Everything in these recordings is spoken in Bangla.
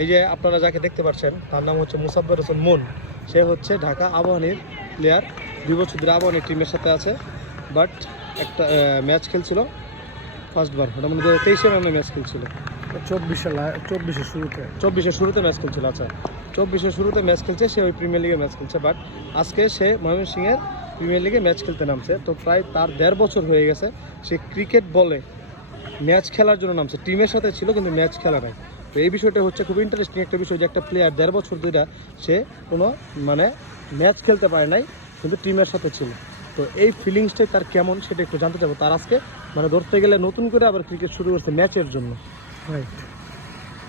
এই যে আপনারা যাকে দেখতে পাচ্ছেন তার নাম হচ্ছে মুসাব্বির হোসেন মুন। সে হচ্ছে ঢাকা আবাহনীর প্লেয়ার, 2 বছর ধরে আবাহনী টিমের সাথে আছে। বাট একটা ম্যাচ খেলছিল ফার্স্টবার, ওটা মানে 2023-এ মানে ম্যাচ খেলছিল, 24-এর শুরুতে ম্যাচ খেলছিল। আচ্ছা, 24-এর শুরুতে ম্যাচ খেলছে, সে ওই প্রিমিয়ার লিগে ম্যাচ খেলছে। বাট আজকে সে ময়মনসিংহের প্রিমিয়ার লিগে ম্যাচ খেলতে নামছে। তো প্রায় তার 1.5 বছর হয়ে গেছে সে ক্রিকেট বলে ম্যাচ খেলার জন্য নামছে। টিমের সাথে ছিল কিন্তু ম্যাচ খেলা নাই। তো এই বিষয়টা হচ্ছে খুব ইন্টারেস্টিং একটা বিষয় যে একটা প্লেয়ার 1.5 বছর ধরে সে কোনো মানে ম্যাচ খেলতে পারে নাই কিন্তু টিমের সাথে ছিল। তো এই ফিলিংসটাই তার কেমন সেটা একটু জানতে চাবো। তার আজকে মানে ধরতে গেলে নতুন করে আবার ক্রিকেট শুরু করছে ম্যাচের জন্য।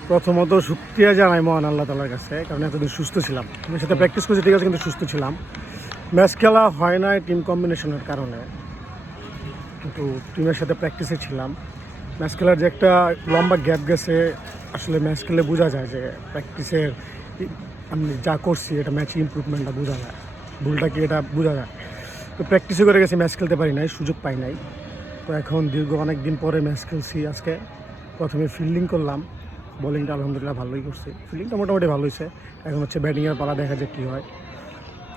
প্রথমত শুকরিয়া জানাই মহান আল্লাহ তাআলার কাছে, কারণ এতদিন সুস্থ ছিলাম, আমার সাথে প্র্যাকটিস করছি ঠিক আছে, কিন্তু সুস্থ ছিলাম। ম্যাচ খেলা হয় না টিম কম্বিনেশনের কারণে, কিন্তু টিমের সাথে প্র্যাকটিসে ছিলাম। ম্যাচ খেলার যে একটা লম্বা গ্যাপ গেছে, আসলে ম্যাচ খেলে বোঝা যায় যে প্র্যাকটিসের আমি যা করছি এটা ম্যাচে ইমপ্রুভমেন্টটা বোঝা যায়, ভুলটা কি এটা বোঝা যায়। তো প্র্যাকটিসে করে গেছি, ম্যাচ খেলতে পারি নাই, সুযোগ পাই নাই। তো এখন দীর্ঘ অনেক দিন পরে ম্যাচ খেলছি। আজকে প্রথমে ফিল্ডিং করলাম, বোলিংটা আলহামদুলিল্লাহ ভালোই করছি, ফিল্ডিংটা মোটামুটি ভালো হয়েছে। এখন হচ্ছে ব্যাটিংয়ের পালা, দেখা যাক কী হয়।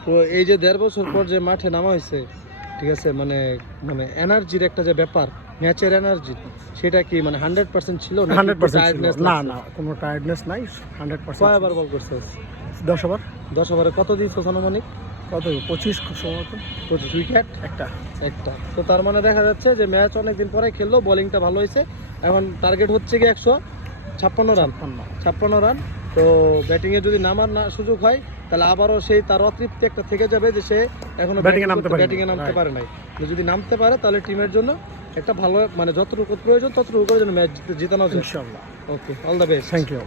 তো এই যে 1.5 বছর পর যে মাঠে নামা হয়েছে, ঠিক আছে, মানে মানে এনার্জির একটা যে ব্যাপার, ম্যাচের এনার্জি, সেটা কি মানে 100% ছিল? 100% না, না কোনো টায়ার্ডনেস নাই, 100%। কয়বার বল করছিস? 10 ওভার। 10 ওভারে কত দিয়েছ আনুমানিক? কত 25 খুব সম্ভবত। 25 উইকেট একটা। তো তার মানে দেখা যাচ্ছে যে ম্যাচ অনেকদিন পরে খেললো, বোলিংটা ভালো হয়েছে। এখন টার্গেট হচ্ছে কি 156 রান। 56 রান। তো ব্যাটিংয়ে যদি নামার না সুযোগ হয় তাহলে আবারও সেই তার অতৃপ্তি একটা থেকে যাবে যে সে এখনো ব্যাটিংয়ে নামতে পারে নাই। যদি নামতে পারে তাহলে টিমের জন্য একটা ভালো মানে যতটুকু প্রয়োজন ততটুকু করে যেন ম্যাচ জিতানো যায়। ইনশাআল্লাহ। Okay, all the best. Thank you.